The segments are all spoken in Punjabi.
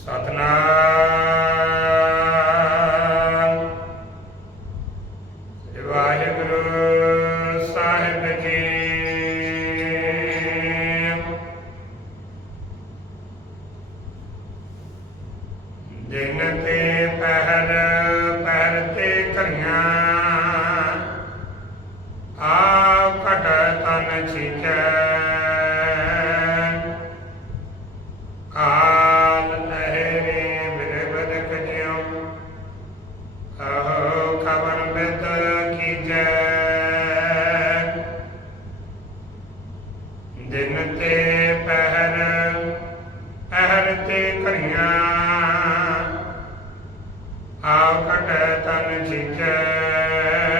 ਸਤਨਾਮ। ਵਾਹਿਗੁਰੂ ਸਾਹਿਬ ਜੀ। ਦਿਨ ਤੇ ਪਹਿਰ ਪਹਿਰ ਤੇ ਕਰੀਆਂ ਆਹੋ ਖਬਰ ਬਿਤ ਕੀਜੈ ਦਿਨ ਤੇ ਪਹਿਰ ਪਹਿਰ ਤੇ ਕਰੀਆਂ। ਆਪ ਕਟ ਤਨ ਛਿਕੈ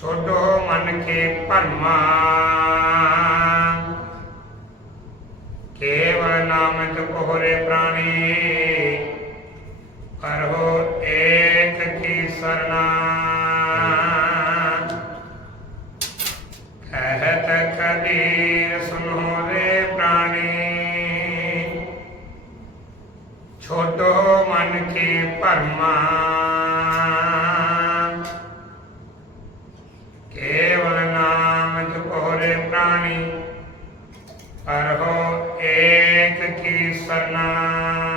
ਛੋਡੋ ਮਨ ਕੇ ਭਰਮਾ। ਕੇਵਲ ਨਾਮ ਕੋਹਰੇ ਪ੍ਰਾਣੀ ਕਰੋ ਏਕ ਕੀ ਸਰਨਾ ਕਹਿਤ ਕਬੀਰ ਸੁਨੋ ਰੇ ਪ੍ਰਾਣੀ ਛੋਟੋ ਮਨ ਕੀ ਭਰਮਾ। ਜਪੋਰੇ ਪ੍ਰਾਣੀ ਅਰਹੋ ਏਕ ਕੀ ਸਰਨਾ।